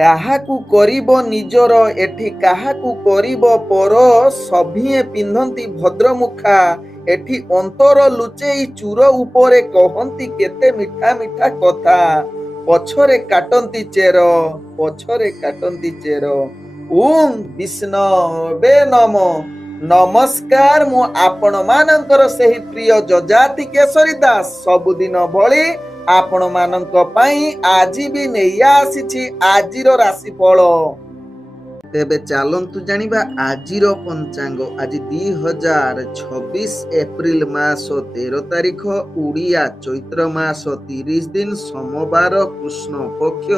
କାହାକୁ କରିବ ନିଜର ଏଠି କାହାକୁ କରିବ ପର ସଭିଏ ପିନ୍ଧନ୍ତି ଭଦ୍ରମୁଖା ଏଠି ଅନ୍ତର ଲୁଚେଇ ଚୂର ଉପରେ କହନ୍ତି କେତେ ମିଠା ମିଠା କଥା ପଛରେ କାଟନ୍ତି ଚେର ଓಂ ବିଷ୍ଣବେ ନମ ନମସ୍କାର ମୁଁ ଆପଣ ମାନଙ୍କର ସେହି ପ୍ରିୟ ଯଜାତି କେଶରୀ ଦାସ ସବୁଦିନ ଭଳି ଆପଣ ମାନଙ୍କ ପାଇଁ ଆଜି ବି ନେଇ ଆସିଛି ଆଜିର ରାଶିଫଳ। ତେବେ ଚାଲନ୍ତୁ ଜାଣିବା ଆଜିର ପଞ୍ଚାଙ୍ଗ। ଆଜି 2026 ଏପ୍ରିଲ ମାସ 13 ତାରିଖ ଓଡ଼ିଆ ଚୈତ୍ର ମାସ 30 ଦିନ ସୋମବାର କୃଷ୍ଣ ପକ୍ଷ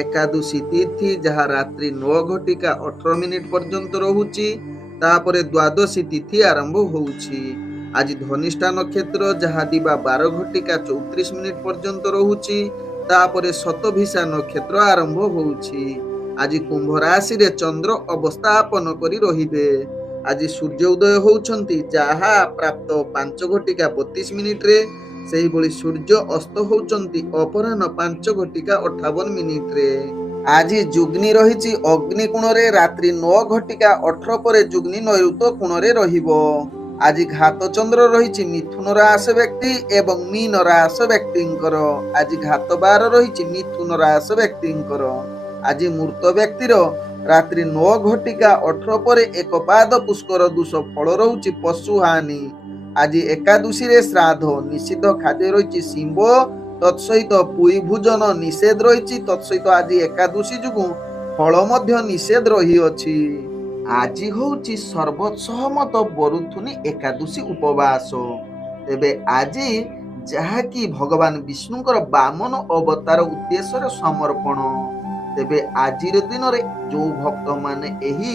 ଏକାଦଶୀ ତିଥି ଯାହା ରାତ୍ରି 9:18 ପର୍ଯ୍ୟନ୍ତ ରହୁଛି। ତାପରେ ଦ୍ୱାଦଶୀ ତିଥି ଆରମ୍ଭ ହେଉଛି। ଆଜି ଧନିଷ୍ଠା ନକ୍ଷତ୍ର ଯାହା ଦିବା 12:34 ପର୍ଯ୍ୟନ୍ତ ରହୁଛି। ତାପରେ ଶତଭିଷା ନକ୍ଷତ୍ର ଆରମ୍ଭ ହେଉଛି। ଆଜି କୁମ୍ଭ ରାଶିରେ ଚନ୍ଦ୍ର ଅବସ୍ଥାପନ କରି ରହିବେ। ଆଜି ସୂର୍ଯ୍ୟ ଉଦୟ ହେଉଛନ୍ତି ଯାହା ପ୍ରାପ୍ତ 5:32 ସେହିଭଳି ସୂର୍ଯ୍ୟ ଅସ୍ତ ହେଉଛନ୍ତି ଅପରାହ୍ନ 5:58। ଆଜି ଯୁଗ୍ନି ରହିଛି ଅଗ୍ନି କୋଣରେ ରାତ୍ରି 9:18 ପରେ ଯୁଗ୍ନି ନୈಋତ କୋଣରେ ରହିବ। ଆଜି ଘାତ ଚନ୍ଦ୍ର ରହିଛି ମିଥୁନ ରାଶି ବ୍ୟକ୍ତି ଏବଂ ମୀନ ରାଶି ବ୍ୟକ୍ତିଙ୍କର। ଆଜି ଘାତ ବାର ରହିଛି ମିଥୁନ ରାଶି ବ୍ୟକ୍ତିଙ୍କର। ଆଜି ମୃତ ବ୍ୟକ୍ତିର ରାତ୍ରି 9:18 ପରେ ଏକ ପାଦ ପୁଷ୍କର ଦୋଷ ଫଳ ରହୁଛି ପଶୁ ହାନି। ଆଜି ଏକାଦଶୀରେ ଶ୍ରାଦ୍ଧ ନିଷିଦ୍ଧ ଖାଦ୍ୟ ରହିଛି ଶିମ୍ବ ତତ୍ସହିତ ପୁଇ ଭୋଜନ ନିଷେଧ ରହିଛି। ତତ୍ସହିତ ଆଜି ଏକାଦଶୀ ଯୋଗୁଁ ଫଳ ମଧ୍ୟ ନିଷେଧ ରହିଅଛି। ଆଜି ହେଉଛି ସର୍ବସହମତ ବରୁଥୁନି ଏକାଦଶୀ ଉପବାସ। ତେବେ ଆଜି ଯାହାକି ଭଗବାନ ବିଷ୍ଣୁଙ୍କର ବାମନ ଅବତାର ଉଦ୍ଦେଶ୍ୟରେ ସମର୍ପଣ। ତେବେ ଆଜିର ଦିନରେ ଯେଉଁ ଭକ୍ତମାନେ ଏହି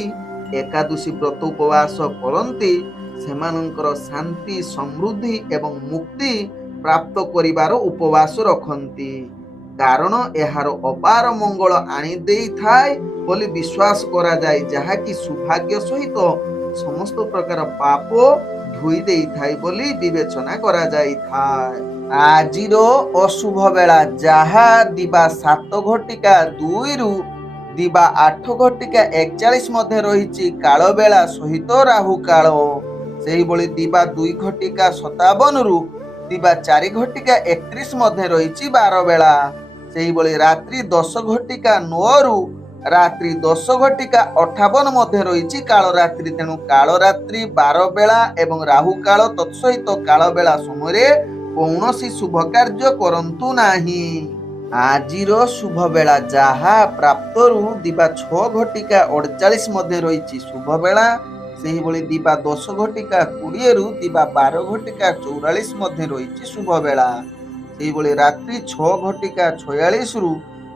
ଏକାଦଶୀ ବ୍ରତ ଉପବାସ କରନ୍ତି ସେମାନଙ୍କର ଶାନ୍ତି ସମୃଦ୍ଧି ଏବଂ ମୁକ୍ତି ପ୍ରାପ୍ତ କରିବାର ଉପବାସ ରଖନ୍ତି। କାରଣ ଏହାର ଅପାର ମଙ୍ଗଳ ଆଣି ଦେଇଥାଏ ବୋଲି ବିଶ୍ୱାସ କରାଯାଏ ଯାହାକି ସୌଭାଗ୍ୟ ସହିତ ସମସ୍ତ ପ୍ରକାର ପାପ ଧୋଇ ଦେଇଥାଏ ବୋଲି ବିବେଚନା କରାଯାଇଥାଏ। ଆଜିର ଅଶୁଭ ବେଳା ଯାହା ଦିବା 7:02 ଦିବା 8:41 ମଧ୍ୟ ରହିଛି କାଳ ବେଳା ସହିତ ରାହୁ କାଳ। ସେହିଭଳି ଦିବା 2:57 ଦିବା 4:31 ମଧ୍ୟ ରହିଛି ବାର ବେଳା। ସେହିଭଳି ରାତ୍ରି 10:09 ରାତ୍ରି 10:58 ମଧ୍ୟ ରହିଛି କାଳ ରାତ୍ରି। ତେଣୁ କାଳ ରାତ୍ରି ବାର ବେଳା ଏବଂ ରାହୁ କାଳ ତତ୍ସହିତ କାଳ ବେଳା ସମୟରେ କୌଣସି ଶୁଭ କାର୍ଯ୍ୟ କରନ୍ତୁ ନାହିଁ। ଆଜିର ଶୁଭ ବେଳା ଯାହା ପ୍ରାପ୍ତରୁ ଦିବା 6:48 ମଧ୍ୟ ରହିଛି ଶୁଭ ବେଳା। ସେହିଭଳି ଦିବା 10:20 ଦିବା 12:44 ମଧ୍ୟ ରହିଛି ଶୁଭ ବେଳା। ସେହିଭଳି ରାତ୍ରି 6:46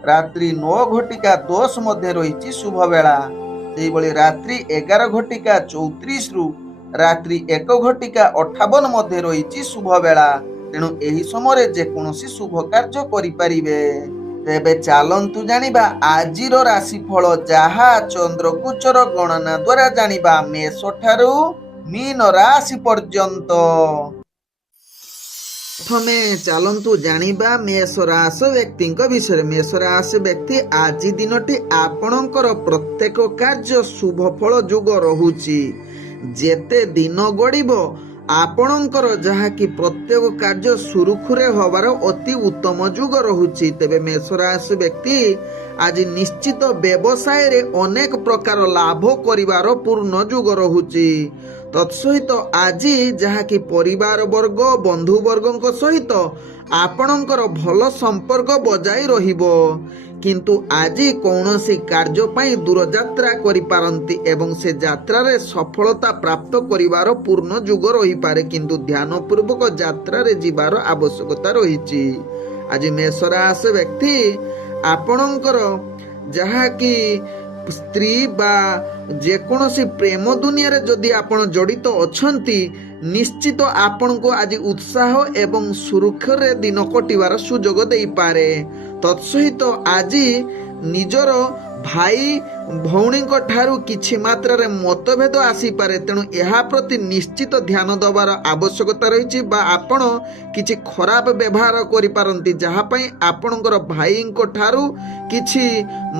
ରାତ୍ରି 9:10 ମଧ୍ୟ ରହିଛି ଶୁଭ ବେଳା। ସେହିଭଳି ରାତ୍ରି 11:34 ରାତ୍ରି 1:58 ମଧ୍ୟ ରହିଛି ଶୁଭ ବେଳା। ତେଣୁ ଏହି ସମୟରେ ଯେକୌଣସି ଶୁଭ କାର୍ଯ୍ୟ କରିପାରିବେ। ତେବେ ଚାଲନ୍ତୁ ଜାଣିବା ଆଜିର ରାଶିଫଳ ଯାହା ଚନ୍ଦ୍ରଗୋଚର ଗଣନା ଦ୍ୱାରା ଜାଣିବା ମେଷ ଠାରୁ ମୀନ ରାଶି ପର୍ଯ୍ୟନ୍ତ। ପ୍ରଥମେ ଚାଲନ୍ତୁ ଜାଣିବା ମେଷ ରାଶି ବ୍ୟକ୍ତିଙ୍କ ବିଷୟରେ। ମେଷ ରାଶି ବ୍ୟକ୍ତି ଆଜି ଦିନଟି ଆପଣଙ୍କର ପ୍ରତ୍ୟେକ କାର୍ଯ୍ୟ ଶୁଭ ଫଳ ଯୋଗ ରହୁଛି। ଯେତେ ଦିନ ଗଡ଼ିବ ଆପଣଙ୍କର ଯାହାକି ପ୍ରତ୍ୟେକ କାର୍ଯ୍ୟ ସୁରୁଖୁରୁରେ ହେବାର ଅତି ଉତ୍ତମ ଯୁଗ ରହୁଛି। ତେବେ ମେଷ ରାଶି ବ୍ୟକ୍ତି ଆଜି ନିଶ୍ଚିତ ବ୍ୟବସାୟରେ ଅନେକ ପ୍ରକାର ଲାଭ କରିବାର ପୂର୍ଣ୍ଣ ଯୁଗ ରହୁଛି। ତତ୍ସହିତ ଆଜି ଯାହାକି ପରିବାର ବର୍ଗ ବନ୍ଧୁବର୍ଗଙ୍କ ସହିତ ଆପଣଙ୍କର ଭଲ ସମ୍ପର୍କ ବଜାୟ ରହିବ। କିନ୍ତୁ ଆଜି କୌଣସି କାର୍ଯ୍ୟ ପାଇଁ ଦୂରଯାତ୍ରା କରିପାରନ୍ତି ଏବଂ ସେ ଯାତ୍ରାରେ ସଫଳତା ପ୍ରାପ୍ତ କରିବାର ପୂର୍ଣ୍ଣ ଯୁଗ ରହିପାରେ। କିନ୍ତୁ ଧ୍ୟାନପୂର୍ବକ ଯାତ୍ରାରେ ଯିବାର ଆବଶ୍ୟକତା ରହିଛି। ଆଜି ମେଷ ରାଶି ବ୍ୟକ୍ତି ଆପଣଙ୍କର ଯାହାକି ସ୍ତ୍ରୀ ବା ଯେକୌଣସି ପ୍ରେମ ଦୁନିଆରେ ଯଦି ଆପଣ ଜଡ଼ିତ ଅଛନ୍ତି ନିଶ୍ଚିତ ଆପଣଙ୍କୁ ଆଜି ଉତ୍ସାହ ଏବଂ ସୁରୁଖୁରୁରେ ଦିନ କଟିବାର ସୁଯୋଗ ଦେଇପାରେ। ତତ୍ସହିତ ଆଜି ନିଜର ଭାଇ ଭଉଣୀଙ୍କ ଠାରୁ କିଛି ମାତ୍ରାରେ ମତଭେଦ ଆସିପାରେ। ତେଣୁ ଏହା ପ୍ରତି ନିଶ୍ଚିତ ଧ୍ୟାନ ଦେବାର ଆବଶ୍ୟକତା ରହିଛି। ବା ଆପଣ କିଛି ଖରାପ ବ୍ୟବହାର କରିପାରନ୍ତି, ଯାହା ପାଇଁ ଆପଣଙ୍କର ଭାଇଙ୍କ ଠାରୁ କିଛି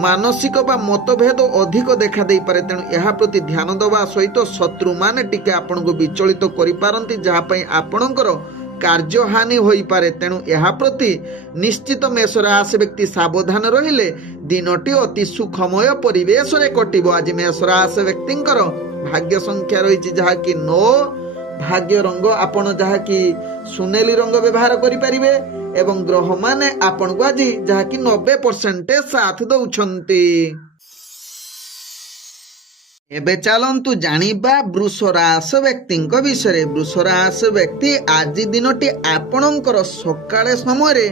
ମାନସିକ ବା ମତଭେଦ ଅଧିକ ଦେଖା ଦେଇପାରେ। ତେଣୁ ଏହା ପ୍ରତି ଧ୍ୟାନ ଦେବା ସହିତ ଶତ୍ରୁମାନେ ଟିକେ ଆପଣଙ୍କୁ ବିଚଳିତ କରିପାରନ୍ତି, ଯାହା ପାଇଁ ଆପଣଙ୍କର କାର୍ଯ୍ୟହାନି ହୋଇପାରେ। ତେଣୁ ଏହା ପ୍ରତି ନିଶ୍ଚିତ ମେଷ ରାଶି ବ୍ୟକ୍ତି ସାବଧାନ ରହିଲେ ଦିନଟି ଅତି ସୁଖମୟ ପରିବେଶରେ କଟିବ। ଆଜି ମେଷ ରାଶି ବ୍ୟକ୍ତିଙ୍କର ଭାଗ୍ୟ ସଂଖ୍ୟା ରହିଛି ଯାହାକି 9, ଭାଗ୍ୟ ରଙ୍ଗ ଆପଣ ଯାହାକି ସୁନେଲି ରଙ୍ଗ ବ୍ୟବହାର କରିପାରିବେ ଏବଂ ଗ୍ରହମାନେ ଆପଣଙ୍କୁ ଆଜି ଯାହାକି 90% ସାଥ ଦଉଛନ୍ତି। ଏବେ ଚାଲନ୍ତୁ ଜାଣିବା ବୃଷ ରାଶି ବ୍ୟକ୍ତିଙ୍କ ବିଷୟରେ। ବୃଷ ରାଶି ବ୍ୟକ୍ତି ଆଜି ଦିନଟି ଆପଣଙ୍କର ସକାଳେ ସମୟରେ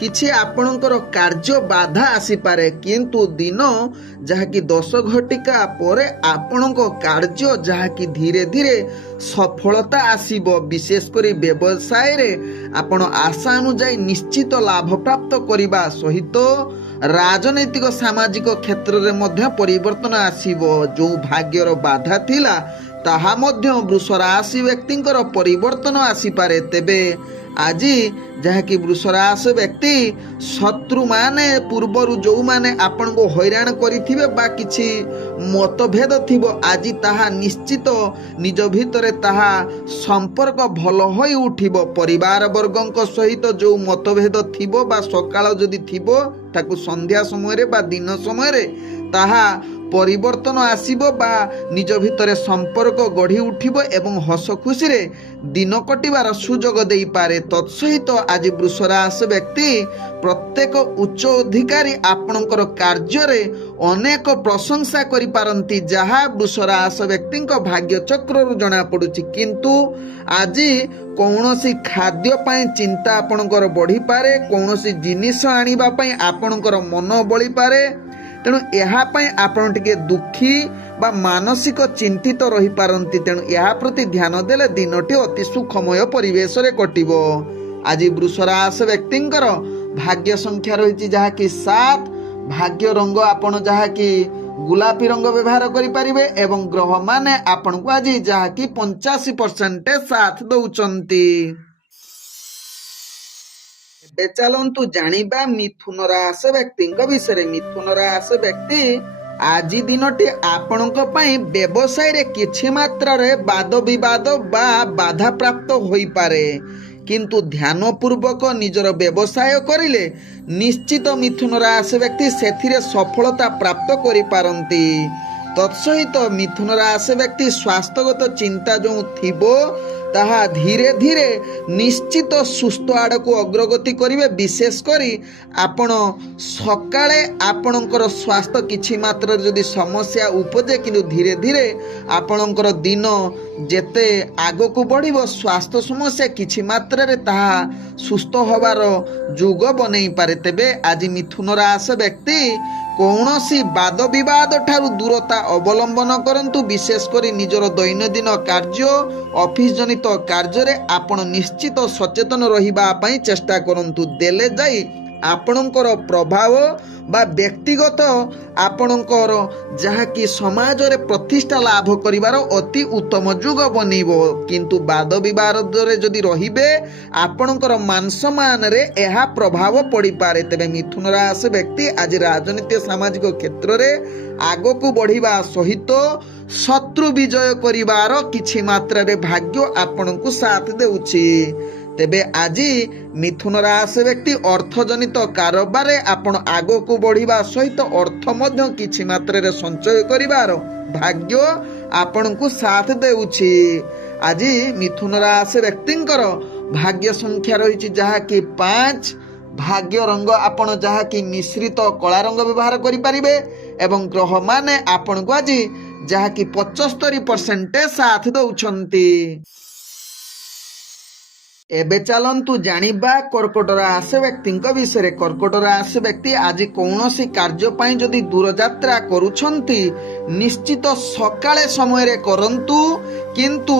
କିଛି ଆପଣଙ୍କର କାର୍ଯ୍ୟ ବାଧା ଆସିପାରେ, କିନ୍ତୁ ଦିନ ଯାହାକି 10 ଘଟିକା ପରେ ଆପଣଙ୍କ କାର୍ଯ୍ୟ ଯାହାକି ଧୀରେ ଧୀରେ ସଫଳତା ଆସିବ। ବିଶେଷ କରି ବ୍ୟବସାୟରେ ଆପଣ ଆଶା ଅନୁଯାୟୀ ନିଶ୍ଚିତ ଲାଭ ପ୍ରାପ୍ତ କରିବା ସହିତ ରାଜନୈତିକ ସାମାଜିକ କ୍ଷେତ୍ରରେ ମଧ୍ୟ ପରିବର୍ତ୍ତନ ଆସିବ। ଯେଉଁ ଭାଗ୍ୟର ବାଧା ଥିଲା ତାହା ମଧ୍ୟ ବୃଷ ରାଶି ବ୍ୟକ୍ତିଙ୍କର ପରିବର୍ତ୍ତନ ଆସିପାରେ। ତେବେ ଆଜି ଯାହାକି ବୃଷ ରାଶି ବ୍ୟକ୍ତି ଶତ୍ରୁମାନେ ପୂର୍ବରୁ ଯେଉଁମାନେ ଆପଣଙ୍କୁ ହଇରାଣ କରିଥିବେ ବା କିଛି ମତଭେଦ ଥିବ, ଆଜି ତାହା ନିଶ୍ଚିତ ନିଜ ଭିତରେ ତାହା ସମ୍ପର୍କ ଭଲ ହୋଇ ଉଠିବ। ପରିବାର ବର୍ଗଙ୍କ ସହିତ ଯେଉଁ ମତଭେଦ ଥିବ ବା ସକାଳ ଯଦି ଥିବ ତାକୁ ସନ୍ଧ୍ୟା ସମୟରେ ବା ଦିନ ସମୟରେ ତାହା ପରିବର୍ତ୍ତନ ଆସିବ ବା ନିଜ ଭିତରେ ସମ୍ପର୍କ ଗଢ଼ି ଉଠିବ ଏବଂ ହସ ଖୁସିରେ ଦିନ କଟିବାର ସୁଯୋଗ ଦେଇପାରେ। ତତ୍ସହିତ ଆଜି ବୃଷ ରାଶି ବ୍ୟକ୍ତି ପ୍ରତ୍ୟେକ ଉଚ୍ଚ ଅଧିକାରୀ ଆପଣଙ୍କର କାର୍ଯ୍ୟରେ ଅନେକ ପ୍ରଶଂସା କରିପାରନ୍ତି, ଯାହା ବୃଷ ରାଶି ବ୍ୟକ୍ତିଙ୍କ ଭାଗ୍ୟ ଚକ୍ରରୁ ଜଣାପଡ଼ୁଛି। କିନ୍ତୁ ଆଜି କୌଣସି ଖାଦ୍ୟ ପାଇଁ ଚିନ୍ତା ଆପଣଙ୍କର ବଢ଼ିପାରେ, କୌଣସି ଜିନିଷ ଆଣିବା ପାଇଁ ଆପଣଙ୍କର ମନ ବଳିପାରେ। ତେଣୁ ଏହା ପାଇଁ ଆପଣ ଟିକେ ଦୁଃଖୀ ବା ମାନସିକ ଚିନ୍ତିତ ରହିପାରନ୍ତି। ତେଣୁ ଏହା ପ୍ରତି ଧ୍ୟାନ ଦେଲେ ଦିନଟି ଅତି ସୁଖମୟ ପରିବେଶରେ କଟିବ। ଆଜି ବୃଷ ରାଶି ବ୍ୟକ୍ତିଙ୍କର ଭାଗ୍ୟ ସଂଖ୍ୟା ରହିଛି ଯାହାକି 7, ଭାଗ୍ୟ ରଙ୍ଗ ଆପଣ ଯାହାକି ଗୋଲାପୀ ରଙ୍ଗ ବ୍ୟବହାର କରିପାରିବେ ଏବଂ ଗ୍ରହମାନେ ଆପଣଙ୍କୁ ଆଜି ଯାହାକି 85% ସାଥ ଦଉଛନ୍ତି। ଏବେ ଚାଲନ୍ତୁ ଜାଣିବା ମିଥୁନ ରାଶି ବ୍ୟକ୍ତିଙ୍କ ବିଷୟରେ। ମିଥୁନ ରାଶି ବ୍ୟକ୍ତି ଆଜି ଦିନଟି ଆପଣଙ୍କ ପାଇଁ ବ୍ୟବସାୟରେ କିଛି ମାତ୍ରାରେ ବାଦ ବିବାଦ ବା ବାଧାପ୍ରାପ୍ତ ହୋଇପାରେ, କିନ୍ତୁ ଧ୍ୟାନପୂର୍ବକ ନିଜର ବ୍ୟବସାୟ କରିଲେ ନିଶ୍ଚିତ ମିଥୁନ ରାଶି ବ୍ୟକ୍ତି ସେଥିରେ ସଫଳତା ପ୍ରାପ୍ତ କରିପାରନ୍ତି। ତତ୍ସହିତ ମିଥୁନ ରାଶି ବ୍ୟକ୍ତି ସ୍ୱାସ୍ଥ୍ୟଗତ ଚିନ୍ତା ଯେଉଁ ଥିବ ତାହା ଧୀରେ ଧୀରେ ନିଶ୍ଚିତ ସୁସ୍ଥ ଆଡ଼କୁ ଅଗ୍ରଗତି କରିବେ। ବିଶେଷ କରି ଆପଣ ସକାଳେ ଆପଣଙ୍କର ସ୍ୱାସ୍ଥ୍ୟ କିଛି ମାତ୍ରାରେ ଯଦି ସମସ୍ୟା ଉପଜେ, କିନ୍ତୁ ଧୀରେ ଧୀରେ ଆପଣଙ୍କର ଦିନ ଯେତେ ଆଗକୁ ବଢ଼ିବ ସ୍ୱାସ୍ଥ୍ୟ ସମସ୍ୟା କିଛି ମାତ୍ରାରେ ତାହା ସୁସ୍ଥ ହେବାର ଯୋଗ ବନେଇପାରେ। ତେବେ ଆଜି ମିଥୁନ ରାଶି ବ୍ୟକ୍ତି କୌଣସି ବାଦ ବିବାଦ ଠାରୁ ଦୂରତା ଅବଲମ୍ବନ କରନ୍ତୁ। ବିଶେଷ କରି ନିଜର ଦୈନନ୍ଦିନ କାର୍ଯ୍ୟ, ଅଫିସ ଜନିତ କାର୍ଯ୍ୟରେ ଆପଣ ନିଶ୍ଚିତ ସଚେତନ ରହିବା ପାଇଁ ଚେଷ୍ଟା କରନ୍ତୁ। ଦେଲେ ଯାଇ ଆପଣଙ୍କର ପ୍ରଭାବ ବା ବ୍ୟକ୍ତିଗତ ଆପଣଙ୍କର ଯାହାକି ସମାଜରେ ପ୍ରତିଷ୍ଠା ଲାଭ କରିବାର ଅତି ଉତ୍ତମ ଯୁଗ ବନିବ। କିନ୍ତୁ ବାଦ ବିବାଦରେ ଯଦି ରହିବେ ଆପଣଙ୍କର ମାନ ସମ୍ମାନରେ ଏହା ପ୍ରଭାବ ପଡ଼ିପାରେ। ତେବେ ମିଥୁନ ରାଶି ବ୍ୟକ୍ତି ଆଜି ରାଜନୀତି ସାମାଜିକ କ୍ଷେତ୍ରରେ ଆଗକୁ ବଢ଼ିବା ସହିତ ଶତ୍ରୁ ବିଜୟ କରିବାର କିଛି ମାତ୍ରାରେ ଭାଗ୍ୟ ଆପଣଙ୍କୁ ସାଥ ଦେଉଛି। ତେବେ ଆଜି ମିଥୁନ ରାଶି ବ୍ୟକ୍ତି ଅର୍ଥଜନିତ କାରବାରରେ ଆପଣ ଆଗକୁ ବଢ଼ିବା ସହିତ ଅର୍ଥ ମଧ୍ୟ କିଛି ମାତ୍ରାରେ ସଞ୍ଚୟ କରିବାର ଭାଗ୍ୟ ଆପଣଙ୍କୁ ସାଥ ଦେଉଛି। ଆଜି ମିଥୁନ ରାଶି ବ୍ୟକ୍ତିଙ୍କର ଭାଗ୍ୟ ସଂଖ୍ୟା ରହିଛି ଯାହାକି 5, ଭାଗ୍ୟ ରଙ୍ଗ ଆପଣ ଯାହାକି ମିଶ୍ରିତ କଳା ରଙ୍ଗ ବ୍ୟବହାର କରିପାରିବେ ଏବଂ ଗ୍ରହମାନେ ଆପଣଙ୍କୁ ଆଜି ଯାହାକି 75% ସାଥ ଦଉଛନ୍ତି। ଏବେ ଚାଲନ୍ତୁ ଜାଣିବା କର୍କଟ ରାଶି ବ୍ୟକ୍ତିଙ୍କ ବିଷୟରେ। କର୍କଟ ରାଶି ବ୍ୟକ୍ତି ଆଜି କୌଣସି କାର୍ଯ୍ୟ ପାଇଁ ଯଦି ଦୂରଯାତ୍ରା କରୁଛନ୍ତି ନିଶ୍ଚିତ ସକାଳେ ସମୟରେ କରନ୍ତୁ, କିନ୍ତୁ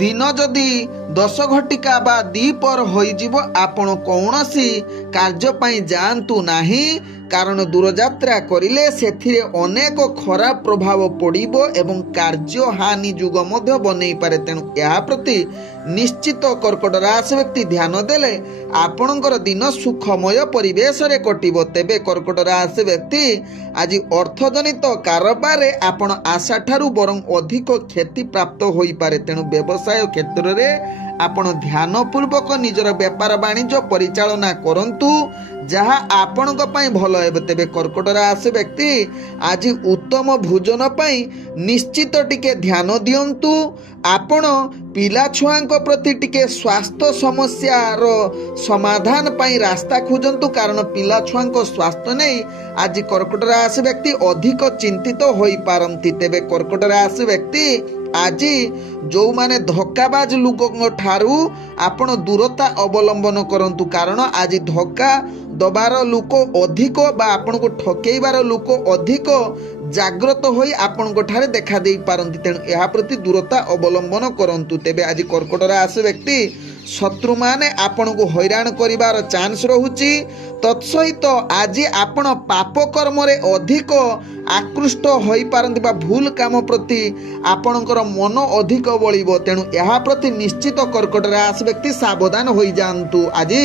ଦିନ ଯଦି 10 ଘଟିକା ବା ଦ୍ୱିପହର ହୋଇଯିବ ଆପଣ କୌଣସି କାର୍ଯ୍ୟ ପାଇଁ ଯାଆନ୍ତୁ ନାହିଁ, କାରଣ ଦୂରଯାତ୍ରା କରିଲେ ସେଥିରେ ଅନେକ ଖରାପ ପ୍ରଭାବ ପଡ଼ିବ ଏବଂ କାର୍ଯ୍ୟ ହାନି ଯୁଗ ମଧ୍ୟ ବନେଇପାରେ। ତେଣୁ ଏହା ପ୍ରତି ନିଶ୍ଚିତ କର୍କଟ ରାଶି ବ୍ୟକ୍ତି ଧ୍ୟାନ ଦେଲେ ଆପଣଙ୍କର ଦିନ ସୁଖମୟ ପରିବେଶରେ କଟିବ। ତେବେ କର୍କଟ ରାଶି ବ୍ୟକ୍ତି ଆଜି ଅର୍ଥଜନିତ କାରବାରରେ ଆପଣ ଆଶା ଠାରୁ ବରଂ ଅଧିକ କ୍ଷତି ପ୍ରାପ୍ତ ହୋଇପାରେ। ତେଣୁ ବ୍ୟବସାୟ କ୍ଷେତ୍ରରେ ଆପଣ ଧ୍ୟାନପୂର୍ବକ ନିଜର ବେପାର ବାଣିଜ୍ୟ ପରିଚାଳନା କରନ୍ତୁ, ଯାହା ଆପଣଙ୍କ ପାଇଁ ଭଲ ହେବ। ତେବେ କର୍କଟ ରାଶି ବ୍ୟକ୍ତି ଆଜି ଉତ୍ତମ ଭୋଜନ ପାଇଁ ନିଶ୍ଚିତ ଟିକେ ଧ୍ୟାନ ଦିଅନ୍ତୁ। ଆପଣ ପିଲା ଛୁଆଙ୍କ ପ୍ରତି ଟିକେ ସ୍ୱାସ୍ଥ୍ୟ ସମସ୍ୟାର ସମାଧାନ ପାଇଁ ରାସ୍ତା ଖୋଜନ୍ତୁ, କାରଣ ପିଲା ଛୁଆଙ୍କ ସ୍ୱାସ୍ଥ୍ୟ ନେଇ ଆଜି କର୍କଟ ରାଶି ବ୍ୟକ୍ତି ଅଧିକ ଚିନ୍ତିତ ହୋଇପାରନ୍ତି। ତେବେ କର୍କଟ ରାଶି ବ୍ୟକ୍ତି ଆଜି ଯେଉଁମାନେ ଧୋକାବାଜ ଲୋକଙ୍କ ଠାରୁ ଆପଣ ଦୂରତା ଅବଲମ୍ବନ କରନ୍ତୁ, କାରଣ ଆଜି ଧୋକା ଦବାର ଲୋକ ଅଧିକ ବା ଆପଣଙ୍କୁ ଠକେଇବାର ଲୋକ ଅଧିକ ଜାଗ୍ରତ ହୋଇ ଆପଣଙ୍କ ଠାରେ ଦେଖା ଦେଇପାରନ୍ତି। ତେଣୁ ଏହା ପ୍ରତି ଦୂରତା ଅବଲମ୍ବନ କରନ୍ତୁ। ତେବେ ଆଜି କର୍କଟ ରାଶି ବ୍ୟକ୍ତି ଶତ୍ରୁମାନେ ଆପଣଙ୍କୁ ହଇରାଣ କରିବାର ଚାନ୍ସ ରହୁଛି। ତତ୍ସହିତ ଆଜି ଆପଣ ପାପ କର୍ମରେ ଅଧିକ ଆକୃଷ୍ଟ ହୋଇପାରନ୍ତି ବା ଭୁଲ କାମ ପ୍ରତି ଆପଣଙ୍କର ମନ ଅଧିକ ବଳିବ। ତେଣୁ ଏହା ପ୍ରତି ନିଶ୍ଚିତ କର୍କଟ ରାଶି ବ୍ୟକ୍ତି ସାବଧାନ ହୋଇଯାଆନ୍ତୁ। ଆଜି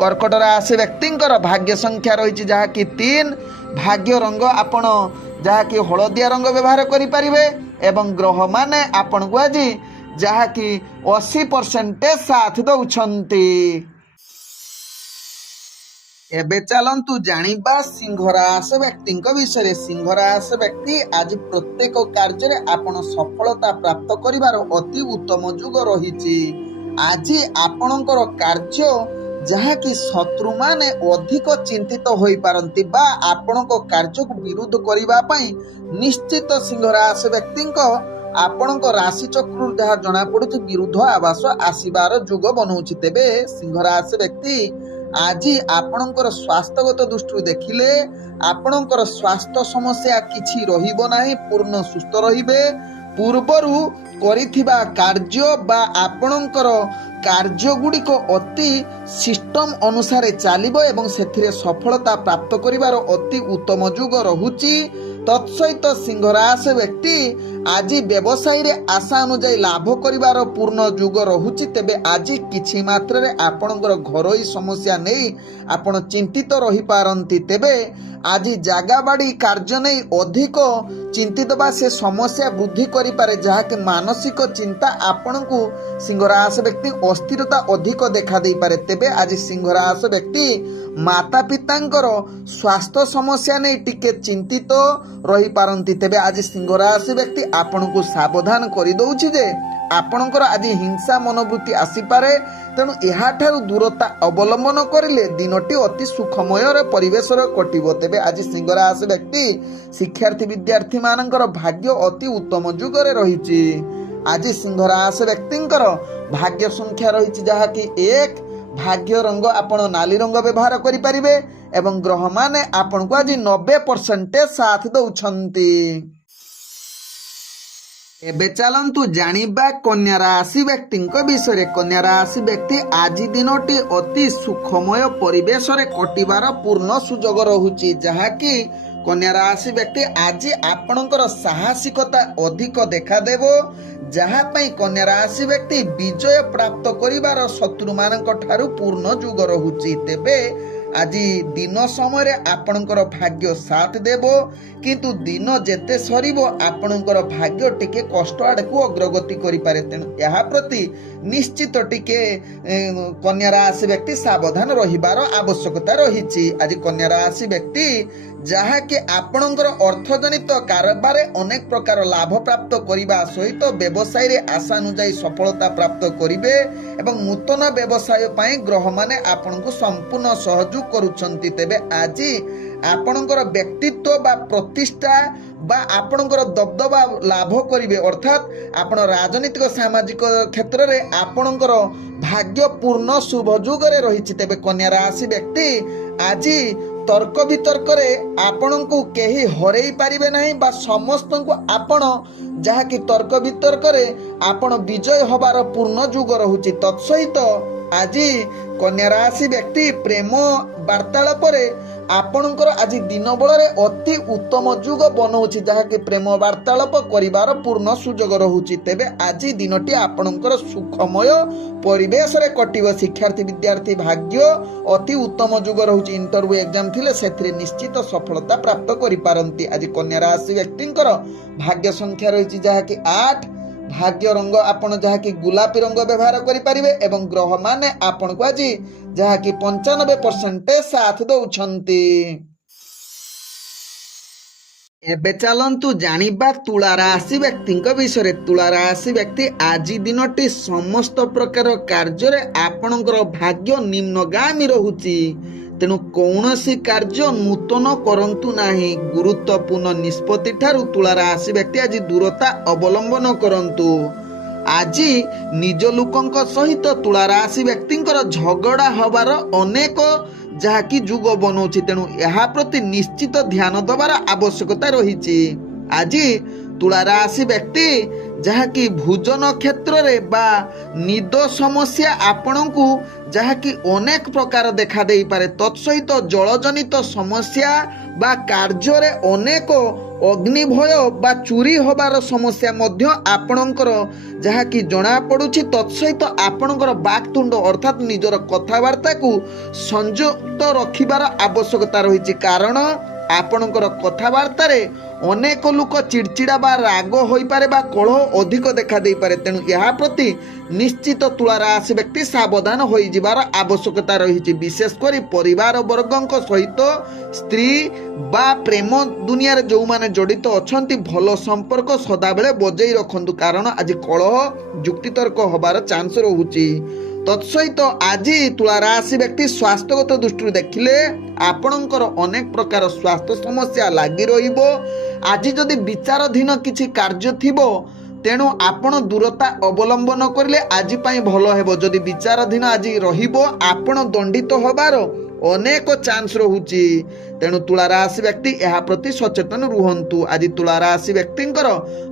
କର୍କଟ ରାଶି ବ୍ୟକ୍ତିଙ୍କର ଭାଗ୍ୟ ସଂଖ୍ୟା ରହିଛି ଯାହାକି 3, ଭାଗ୍ୟ ରଙ୍ଗ ଆପଣ ଯାହାକି ହଳଦିଆ ରଙ୍ଗ ବ୍ୟବହାର କରିପାରିବେ ଏବଂ ଗ୍ରହମାନେ ଆପଣଙ୍କୁ ଆଜି ଯାହାକି 80% ସାଥ ଦେଉଛନ୍ତି। ଏବେ ଚାଲନ୍ତୁ ଜାଣିବା ସିଂହ ରାଶି ବ୍ୟକ୍ତିଙ୍କ ବିଷୟରେ। ସିଂହ ରାଶି ବ୍ୟକ୍ତି ଆଜି ପ୍ରତ୍ୟେକ କାର୍ଯ୍ୟରେ ଆପଣ ସଫଳତା ପ୍ରାପ୍ତ କରିବାର ଅତି ଉତ୍ତମ ଯୁଗ ରହିଛି। ଆଜି ଆପଣଙ୍କର କାର୍ଯ୍ୟ ଯାହାକି ଶତ୍ରୁମାନେ ଅଧିକ ଚିନ୍ତିତ ହୋଇପାରନ୍ତି ବା ଆପଣଙ୍କ କାର୍ଯ୍ୟକୁ ବିରୋଧ କରିବା ପାଇଁ ନିଶ୍ଚିତ ସିଂହ ରାଶି ବ୍ୟକ୍ତିଙ୍କ ଆପଣଙ୍କ ରାଶି ଚକ୍ରରୁ ଯାହା ଜଣାପଡୁଛି ବିରୁଦ୍ଧ ଆବାସ ଆସିବାର ଯୁଗ ବନଉଛି। ତେବେ ସିଂହ ରାଶି ବ୍ୟକ୍ତି ଆଜି ଆପଣଙ୍କର ସ୍ୱାସ୍ଥ୍ୟଗତ ଦୃଷ୍ଟିରୁ ଦେଖିଲେ ଆପଣଙ୍କର ସ୍ୱାସ୍ଥ୍ୟ ସମସ୍ୟା କିଛି ରହିବ ନାହିଁ, ପୂର୍ଣ୍ଣ ସୁସ୍ଥ ରହିବେ। ପୂର୍ବରୁ କରିଥିବା କାର୍ଯ୍ୟ ବା ଆପଣଙ୍କର କାର୍ଯ୍ୟଗୁଡ଼ିକ ଅତି ସିଷ୍ଟମ ଅନୁସାରେ ଚାଲିବ ଏବଂ ସେଥିରେ ସଫଳତା ପ୍ରାପ୍ତ କରିବାର ଅତି ଉତ୍ତମ ଯୁଗ ରହୁଛି। ତତ୍ସହିତ ସିଂହ ରାଶି ବ୍ୟକ୍ତି ଆଜି ବ୍ୟବସାୟୀରେ ଆଶା ଅନୁଯାୟୀ ଲାଭ କରିବାର ପୂର୍ଣ୍ଣ ଯୁଗ ରହୁଛି। ତେବେ ଆଜି କିଛି ମାତ୍ରାରେ ଆପଣଙ୍କର ଘରୋଇ ସମସ୍ୟା ନେଇ ଆପଣ ଚିନ୍ତିତ ରହିପାରନ୍ତି। ତେବେ ଆଜି ଜାଗା ବାଡ଼ି କାର୍ଯ୍ୟ ନେଇ ଅଧିକ ଚିନ୍ତିତ ବା ସେ ସମସ୍ୟା ବୃଦ୍ଧି କରିପାରେ, ଯାହାକି ମାନସିକ ଚିନ୍ତା ଆପଣଙ୍କୁ ସିଂହ ରାଶି ବ୍ୟକ୍ତି ଅସ୍ଥିରତା ଅଧିକ ଦେଖା ଦେଇପାରେ। ତେବେ ଆଜି ସିଂହ ରାଶି ବ୍ୟକ୍ତି ମାତା ପିତାଙ୍କର ସ୍ୱାସ୍ଥ୍ୟ ସମସ୍ୟା ନେଇ ଟିକେ ଚିନ୍ତିତ ରହିପାରନ୍ତି। ତେବେ ଆଜି ସିଂହ ରାଶି ବ୍ୟକ୍ତି ଆପଣଙ୍କୁ ସାବଧାନ କରିଦେଉଛି ଯେ ଆପଣଙ୍କର ଆଜି ହିଂସା ମନୋବୃତ୍ତି ଆସିପାରେ। ତେଣୁ ଏହାଠାରୁ ଦୂରତା ଅବଲମ୍ବନ କରିଲେ ଦିନଟି ଅତି ସୁଖମୟର ପରିବେଶରେ କଟିବ। ତେବେ ଆଜି ସିଂହ ରାଶି ବ୍ୟକ୍ତି ଶିକ୍ଷାର୍ଥୀ ବିଦ୍ୟାର୍ଥୀ ମାନଙ୍କର ଭାଗ୍ୟ ଅତି ଉତ୍ତମ ଯୁଗରେ ରହିଛି। ଆଜି ସିଂହ ରାଶି ବ୍ୟକ୍ତିଙ୍କର ଭାଗ୍ୟ ସଂଖ୍ୟା ରହିଛି ଯାହାକି 1, ଭାଗ୍ୟ ରଙ୍ଗ ଆପଣ ନାଲି ରଙ୍ଗ ବ୍ୟବହାର କରିପାରିବେ ଏବଂ ଗ୍ରହମାନେ ଆପଣଙ୍କୁ ଆଜି 90% ସାଥ ଦେଉଛନ୍ତି। ଏବେ ଚାଲନ୍ତୁ ଜାଣିବା କନ୍ୟା ରାଶି ବ୍ୟକ୍ତିଙ୍କ ବିଷୟରେ। କନ୍ୟା ରାଶି ବ୍ୟକ୍ତି ଆଜି ଦିନଟି ଅତି ସୁଖମୟ ପରିବେଶରେ କଟିବାର ପୂର୍ଣ୍ଣ ସୁଯୋଗ ରହୁଛି, ଯାହାକି କନ୍ୟା ରାଶି ବ୍ୟକ୍ତି ଆଜି ଆପଣଙ୍କର ସାହସିକତା ଅଧିକ ଦେଖାଦେବ, ଯାହା ପାଇଁ କନ୍ୟା ରାଶି ବ୍ୟକ୍ତି ବିଜୟ ପ୍ରାପ୍ତ କରିବାର ଶତ୍ରୁମାନଙ୍କ ଠାରୁ ପୂର୍ଣ୍ଣ ଯୁଗ ରହୁଛି। ତେବେ ଆଜି ଦିନ ସମୟରେ ଆପଣଙ୍କର ଭାଗ୍ୟ ସାଥ ଦେବ, କିନ୍ତୁ ଦିନ ଯେତେ ସରିବ ଆପଣଙ୍କର ଭାଗ୍ୟ ଟିକେ କଷ୍ଟ ଆଡ଼କୁ ଅଗ୍ରଗତି କରିପାରେ। ତେଣୁ ଏହା ପ୍ରତି ନିଶ୍ଚିତ ଟିକେ କନ୍ୟା ରାଶି ବ୍ୟକ୍ତି ସାବଧାନ ରହିବାର ଆବଶ୍ୟକତା ରହିଛି। ଆଜି କନ୍ୟା ରାଶି ବ୍ୟକ୍ତି ଯାହାକି ଆପଣଙ୍କର ଅର୍ଥଜନିତ କାରବାରରେ ଅନେକ ପ୍ରକାର ଲାଭ ପ୍ରାପ୍ତ କରିବା ସହିତ ବ୍ୟବସାୟୀରେ ଆଶା ଅନୁଯାୟୀ ସଫଳତା ପ୍ରାପ୍ତ କରିବେ ଏବଂ ନୂତନ ବ୍ୟବସାୟ ପାଇଁ ଗ୍ରହମାନେ ଆପଣଙ୍କୁ ସମ୍ପୂର୍ଣ୍ଣ ସହଯୋଗ କରୁଛନ୍ତି। ତେବେ ଆଜି ଆପଣଙ୍କର ବ୍ୟକ୍ତିତ୍ୱ ବା ପ୍ରତିଷ୍ଠା ବା ଆପଣଙ୍କର ଦବଦବା ଲାଭ କରିବେ, ଅର୍ଥାତ୍ ଆପଣ ରାଜନୈତିକ ସାମାଜିକ କ୍ଷେତ୍ରରେ ଆପଣଙ୍କର ଭାଗ୍ୟ ପୂର୍ଣ୍ଣ ଶୁଭ ଯୁଗରେ ରହିଛି। ତେବେ କନ୍ୟା ରାଶି ବ୍ୟକ୍ତି ଆଜି तर्क वितर्करे आपणको केही हरेई पारिबे नाही बा समस्तको आपण जहाँकि तर्क वितर्करे आपण विजय हबार पूर्ण जुग रहुछि। तत्सहित आज कन्या राशि व्यक्ति प्रेम वार्तालाप आपणकर आज दिन बଳରେ अति उत्तम जुग बनाऊँच जहाँकि प्रेम वार्तालाप करिवार पूर्ण सुजोग रहुछि। तेबे आज दिनटी आपणकर सुखमय परिवेश रे कटिव। शिक्षार्थी विद्यार्थी भाग्य अति उत्तम जुग रहुछि। इंटरव्यू एग्जाम थिले सेथरे निश्चित सफलता प्राप्त करि पारंती। आज कन्या राशि व्यक्तिंकर भाग्य संख्या रहिछि जहाँकि 8। भाग्य रंग आपण जहाँकि गुलापी रंग व्यवहार करिपारिबे एवं ग्रह माने आपण को आज जहाँकि 95% साथ दउछंती। एबे चलंतु जानिबा तुला राशि व्यक्तिंक विषय। तुला राशि व्यक्ति आज दिनटी समस्त प्रकार कार्य रे आपणकर भाग्य निम्नगामी रहुछि। तेणु कौनसी कार्य नूतन करंतु नाही। गुरुत्वपूर्ण निष्पत्ति ठारू तुला राशि व्यक्ति आज दूरता अवलंबन करंतु। आज निज लोकंक सहित तुला राशि व्यक्तिंकर झगड़ा हबार अनेक जहाँकि जुग बनाऊँच। तेणु यहाँ प्रति निश्चित ध्यान दबार आवश्यकता रही। आज तुला राशि व्यक्ति जहाँकि भोजन क्षेत्र रे बा निद समस्या आपणकू जहाँकि अनेक प्रकार देखा दे पारे। तत्सहित जलजनित समस्या बा कार्य रे अनेक अग्नि भय बा चोरी हबार समस्या मध्य आपणकर जहाँकि जना पड़ुछि। तत्सहित आपणकर बाक्तुंड अर्थात निजर कथबार्ता को संयुक्त रखिबार आवश्यकता रही। कारण आपणकर कथबार्ता रे अनेक लोक चिड़चिड़ा बा राग होई पारे बा कलह अधिक देखा दे पारे। तेणु यहाँ प्रति निश्चित तुला राशि व्यक्ति सावधान हो जिबार आवश्यकता रही। विशेषकर परिवार वर्गों सहित स्त्री बा प्रेम दुनिया रे जो माने जड़ित अछंती भल संपर्क सदाबेले बजाई रखंतु। कारण आज कलह जुक्तितर्क हबार चांस रहुछि। तत्सहित आज तुला राशि व्यक्ति स्वास्थ्यगत दृष्टि देखिले आपणकर अनेक प्रकार स्वास्थ्य समस्या लागी रहिबो। आज जदि विचाराधीन किछि कार्य थिबो तेणु आपण दूरता अवलंबन करिले आज पाई भलो हेबो। जदि विचाराधीन आज रहिबो आपण दंडित होबार अनेक चांस रहुछि। तेणु तुला राशि व्यक्ति एहा प्रति सचेतन रुहंतु। आज तुला राशि व्यक्तिंकर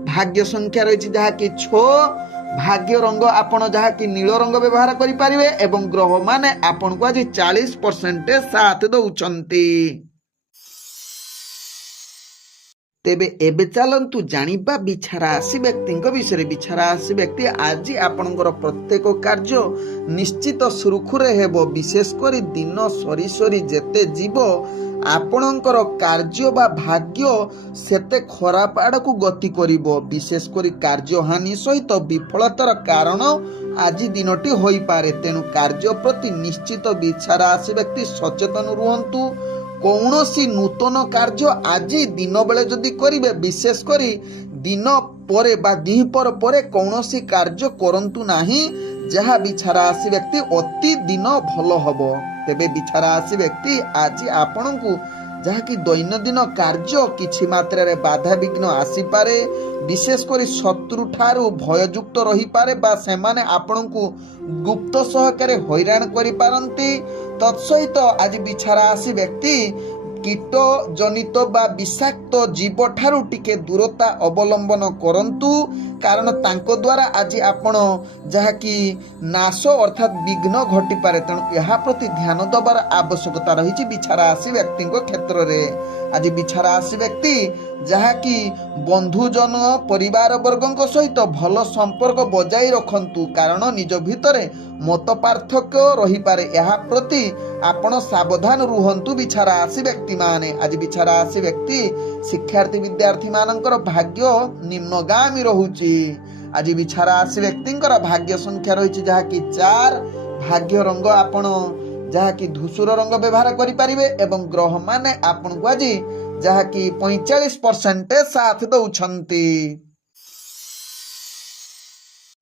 भाग्य संख्या रहिछि जहाँकि 6। भाग्य रंग आपण जहाँकि नील रंग व्यवहार करि पारिबे एवं ग्रह माने आपण को आज 40% साथ दउछंती। तेबे एबे चलंतु जानिबा बिछा राशि व्यक्तिंक विषय। बिछा राशि व्यक्ति आज आपणकर प्रत्येक कार्य निश्चित सुरखुरे हेबो। विशेषकर दिन सरी सरी जेते जीव आपणकर कार्य बा भाग्य सेते खराब आड़क गति करिबो। विशेषकर कार्य हानि सहित विफलतार कारण आज दिनटी होई पारे। तेणु कार्य प्रति निश्चित बिछा राशि व्यक्ति सचेतन रुहंतु। कौनसी नूतन कार्य आज दिन बेले जदि करिवे विशेष करी दिन परे बा दिपहर परे कौनसी कार्य करंतु नाही। जहाँ बिछा राशि व्यक्ति अति दिन भल हबो। तेबे बिछा राशि व्यक्ति आज आपणकू जहाँकि दैनंदिन कार्य किछि मात्रा रे बाधा विघ्न आसी पारे। विशेषकर शत्रु ठारू भययुक्त रही पारे बा सेमाने आपणकू गुप्त सहकारे हैरान करि पारंती। तत्सहित आज बिछा राशि व्यक्ति कीट जनित बा विषाक्त जीव ठारू टिके दूरता अवलंबन करंतु। कारण तांको द्वारा आज आपण जहाँकि नाश अर्थात विघ्न घटी पारे। तेणु यहाँ प्रति ध्यान दबार आवश्यकता रही बिछा राशि व्यक्ति क्षेत्र में। आज बिछा राशि व्यक्ति जहाँकि बंधुजन परिवार वर्गों सहित भल संपर्क बजाई रखंतु। कारण निज भितरे मत पार्थक्य रही पारे। यहाँ प्रति आपण सावधान रुहंतु बिछा राशि व्यक्ति माने। आज बिछा राशि व्यक्ति शिक्षार्थी विद्यार्थी मानकर भाग्य निम्नगामी रहुछि। आज बिछा राशि व्यक्तिंकर भाग्य संख्या रही जहाँकि 4। भाग्य रंग आपण जहाँकि धूसर रंग व्यवहार करि पारिबे एवं ग्रह माने आपण को आज जहाँकि 45% साथ दउछंती।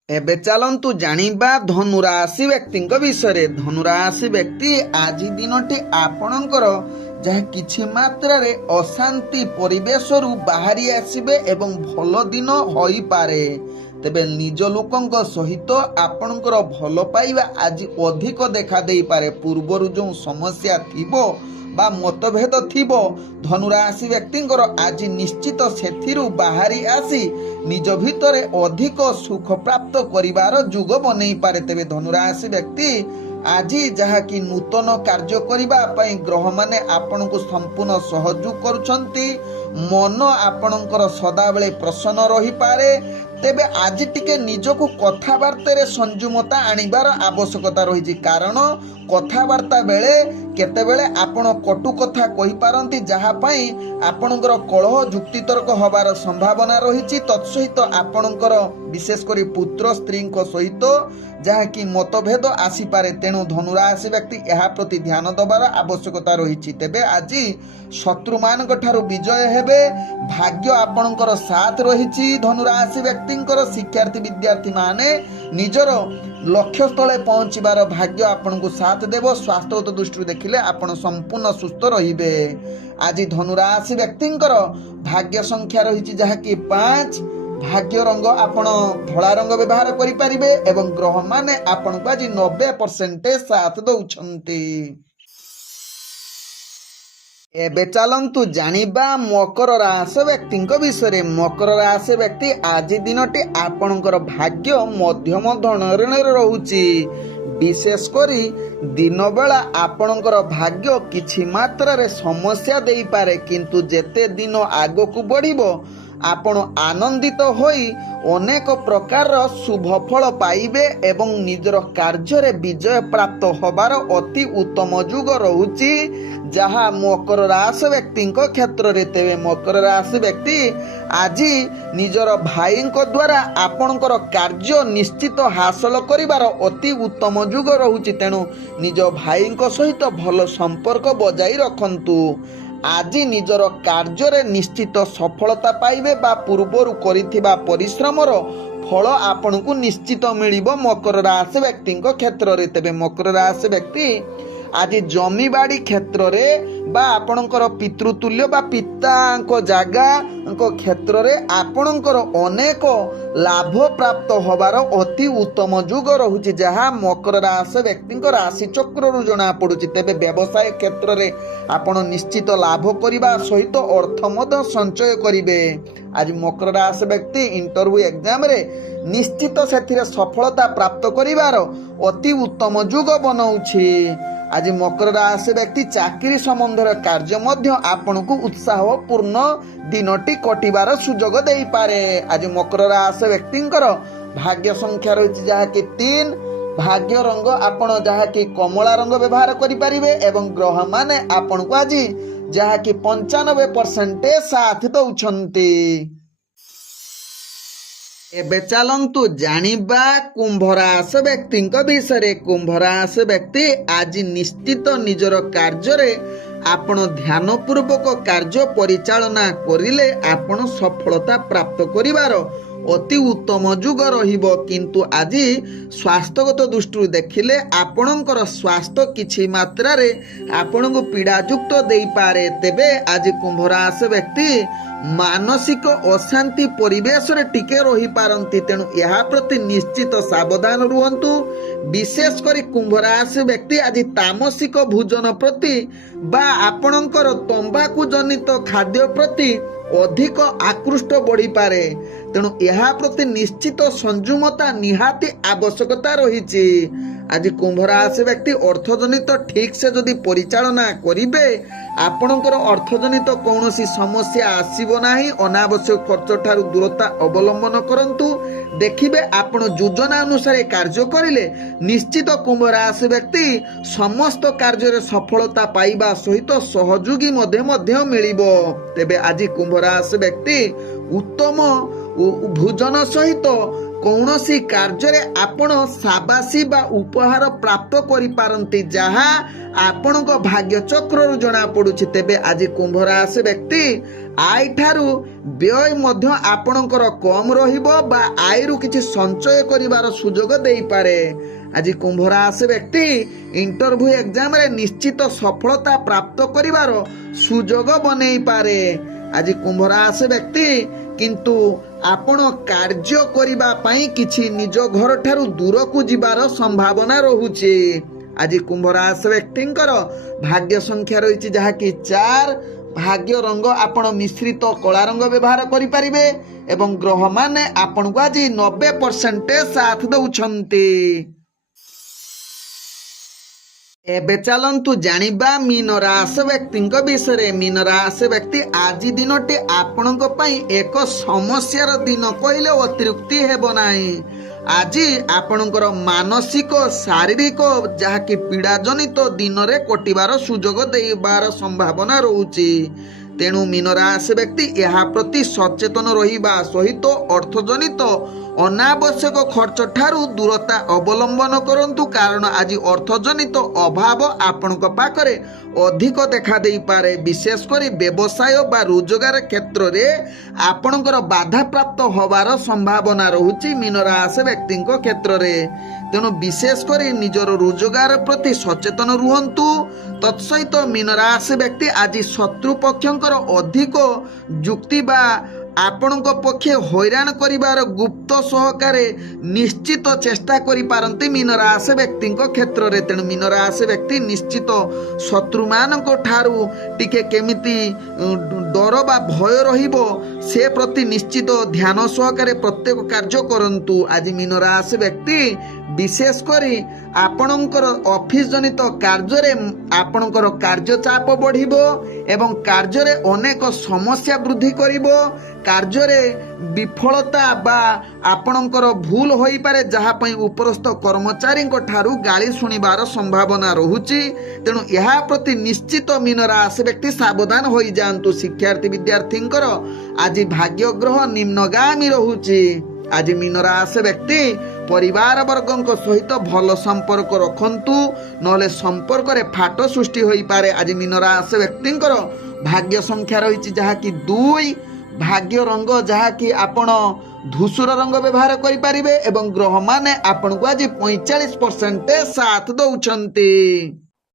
एबे चलंतु जानिबा धनुराशि व्यक्तिंक विषय। धनुराशि व्यक्ति आज दिनटी आपणकर जहाँ किछि मात्रा रे अशांति परिवेशरू बाहरी आसिबे एवं भल दिन होई पारे। तेबे निज लोकंक सहित आपणकर भल पाइबा आज अधिक देखा दे पारे। पूर्वरु जो समस्या थिबो बा मतभेद थिबो धनुराशि व्यक्तिंकर आज निश्चित सेथिरु बाहरी आसी निज भितरे अधिक सुख प्राप्त करिवार जुग बनै पारे। तेबे धनुराशि व्यक्ति आज जहाँकि नूतन कार्य करिबा पई ग्रह माने आपनकु संपूर्ण सहयोग करुछंती। मन आपणकर सदाबेले प्रसन्न रही पारे। तेबे आज टिके निजको कथाबार्ता संयमता आनिबार आवश्यकता रही, कारण कथाबार्ता बेले केतेबेले आपण कटु कथा कहि पारंती जहा पई आपणकर कलह जुक्तितर्क हबार संभावना रही। तत्सहित आपणकर विशेष करी पुत्र स्त्री सहित जहा कि मतभेद आसी पारे। तेणु धनुराशि व्यक्ति यह प्रति ध्यान दबार आवश्यकता रही। तेबे आज शत्रु मानक ठारू विजय हेबे। भाग्य आपणकर साथ रही। धनुराशि व्यक्तिंकर शिक्षार्थी विद्यार्थी माने निजर लक्ष्य स्थले पहुंचीबार भाग्य आपनको साथ देव। स्वास्थ्यगत दृष्टि देखिले आपण संपूर्ण सुस्थ रहिबे। आज धनुराशि व्यक्तिंकर भाग्य संख्या रही जहा कि 5। भाग्य रंग आपण धला रंग व्यवहार करि परिबे एवं ग्रह माने आपण को आज 90% साथ दउछंती। एबे चलंतु जानिबा मकर राशि व्यक्ति विषय। मकर राशि व्यक्ति आज दिनटी आपणकर भाग्य मध्यम धरणीय रहुची। विशेष करी दिन बेला आपणकर भाग्य किछि मात्रा रे समस्या देई पारे, किंतु जेते दिन आगकु बढ़िबो आपण आनंदित होई अनेक प्रकार शुभ फल पाइबे एवं निजर कार्य रे विजय प्राप्त होबार अति उत्तम जुग रहुची, जहा मकर राशि व्यक्ति क्षेत्र रे। तेबे मकर राशि व्यक्ति आज निजर भाई द्वारा आपणकर कार्य निश्चित हासिल करिवार अति उत्तम जुग रहुची। तेणु निज भाई सहित भल संपर्क बजाई रखंतु। आज निजर कार्य रे निश्चित सफलता पाइबे बा पूर्वरु करिथिबा परिश्रमर फल आपनकु निश्चित मिलिबो मकर राशि व्यक्ति क्षेत्र रे। तेबे मकर राशि व्यक्ति आज जमी बाड़ी क्षेत्र रे बा आपणकर पितृतुल्य बा पिता जागा क्षेत्र रे आपणकर अनेक लाभ प्राप्त होबार अति उत्तम जुग रहुची, जहा मकर राशि व्यक्ति राशि चक्र रु जना पड़ुची। तेबे व्यवसाय क्षेत्र रे आपण निश्चित लाभ करिबा सहित अर्थ मद संचय करिवे। आज मकर राशि व्यक्ति इंटरव्यू एग्जाम रे निश्चित सेथिरे सफलता प्राप्त करिवार अति उत्तम जुग बनाउछि। आज मकर राशि व्यक्ति चाकरी संबंधर कार्य मध्य आपनकु उत्साह पूर्ण दिनटी कटिबार सुजोग देई पारे। आज मकर राशि व्यक्तिंकर भाग्य संख्या रही जहा कि 3। भाग्य रंग आपण जहा कि कमला रंग व्यवहार करि परिबे एवं ग्रह माने आपण को आज जहा कि 95% साथ दउछंती। एबे चलंतु जानिबा कुंभ राशि व्यक्ति विषय। कुंभ राशि व्यक्ति आज निश्चित निजर कार्य रे आपण ध्यान पूर्वक कार्य परिचालना करिले आपण सफलता प्राप्त करिवार अति उत्तम जुग रहिबो, किंतु आज स्वास्थ्यगत दृष्टि देखिले आपणकर स्वास्थ्य किछि मात्रा रे आपणको पीड़ायुक्त देई पारे। तेबे आज कुंभ राशि व्यक्ति मानसिक अशांति परिवेश रे टिके रही पारंती। तेणु यह प्रति निश्चित सावधान रुहंतु। विशेष करी कुंभ राशि व्यक्ति आज तामसिक भोजन प्रति बा आपणकर तंबाकू जनित खाद्य प्रति अधिक आकृष्ट बढ़ी पारे। तेणु यह प्रति निश्चित संयमता निहाती आवश्यकता रही। आज कुंभ राशि व्यक्ति अर्थजनित ठीक से जदि परिचालना करिवे आपणकर अर्थजनित कौनसी समस्या आसीबो नाही। अनावश्यक खर्च ठारू दूरता अवलंबन करंतु। देखिबे आपण योजना अनुसार कार्य करिले निश्चित कुंभ राशि व्यक्ति समस्त कार्य रे सफलता पाइबा सहित सहयोगी मध्य मिलिबो। तेबे आज कुंभ राशि व्यक्ति उत्तम भोजन सहित कौनसी कार्य रे आपण साबासी बा उपहार प्राप्त करि पारंती, जहा आपण को भाग्य चक्र रु जना पड़ुछि। तेबे आज कुंभ राशि व्यक्ति आय ठारू व्यय मध्य आपणकर कम रहिबो बा आय रु किछि संचय करिवार सुजोग देई पारे। आज कुंभ राशि व्यक्ति इंटरव्यू एग्जाम रे निश्चित सफलता प्राप्त करिवार सुजोग बनेई पारे। आज कुंभ राशि व्यक्ति किंतु आपण कार्य करिबा पई किछि निज घर ठारू दूर को जिबार संभावना रहुछि। आज कुंभ राशि व्यक्तिंकर भाग्य संख्या रही जहाँकि 4। भाग्य रंग आपण मिश्रित कला रंग व्यवहार करें एवं ग्रह माने आपण को आज 90% साथ दौरान। एबे चलंतु जानिबा मीन राशि व्यक्ति विषय। मीन राशि व्यक्ति आज दिनटी आपणक पई एक समस्यार दिन कहले अतिरिक्ति हेब नाही। आज आपणकर मानसिक शारीरिक जहाँकि पीड़ा जनित दिन रे कटिबार सुजोग देबार संभावना रहउची। तेणु मीन राशि व्यक्ति यह प्रति सचेतन रहिबा सहित अर्थजनित अनावश्यक खर्च ठारू दूरता अवलंबन करंतु, कारण आज अर्थजनित अभाव आपणक पाखरे अधिक देखा देई पारे। विशेषकर व्यवसाय बा रोजगार क्षेत्र रे आपणकर बाधा प्राप्त होबार संभावना रहुची मीन राशि व्यक्ति क्षेत्र रे। तेणु विशेषकर निजर रोजगार प्रति सचेतन रुहंतु। तत्सहित मीन राशि व्यक्ति आज शत्रु पक्षंकर अधिक जुक्ति बा आपणक पक्षे हैरान करिबार गुप्त सहकारे निश्चित चेष्टा करि पारंती मीन राशि व्यक्ति क्षेत्र रे। तेणु मीन राशि व्यक्ति निश्चित शत्रु मानक ठारू टिके केमिति डर बा भय रहिबो से प्रति निश्चित ध्यान सहकारे प्रत्येक कार्य करंतु। आज मीन राशि व्यक्ति विशेष करी आपणकर ऑफिस जनित कार्य रे आपणकर कार्य चाप बढ़िबो एवं कार्य रे अनेक समस्या वृद्धि करिबो। कार्य रे विफलता बा आपणकर भूल होई पारे जहा पई उपरस्थ कर्मचारी ठारू गाली सुनिबार संभावना रहुची। तेणु यह प्रति निश्चित मीन राशि व्यक्ति सावधान होई जांतु। शिक्षार्थी विद्यार्थींकर आज भाग्य ग्रह निम्नगामी रहुची। आज मीन राशि व्यक्ति परिवार वर्गों सहित भल संपर्क रखंतु, नले संपर्क रे फाट सृष्टि होई पारे। आज मीन राशि व्यक्तिंकर भाग्य संख्या रही जहाँकि 2। भाग्य रंग जहाँकि आपण धूसर रंग व्यवहार करें एवं ग्रह माने आपण को आज 45% साथ दौरान।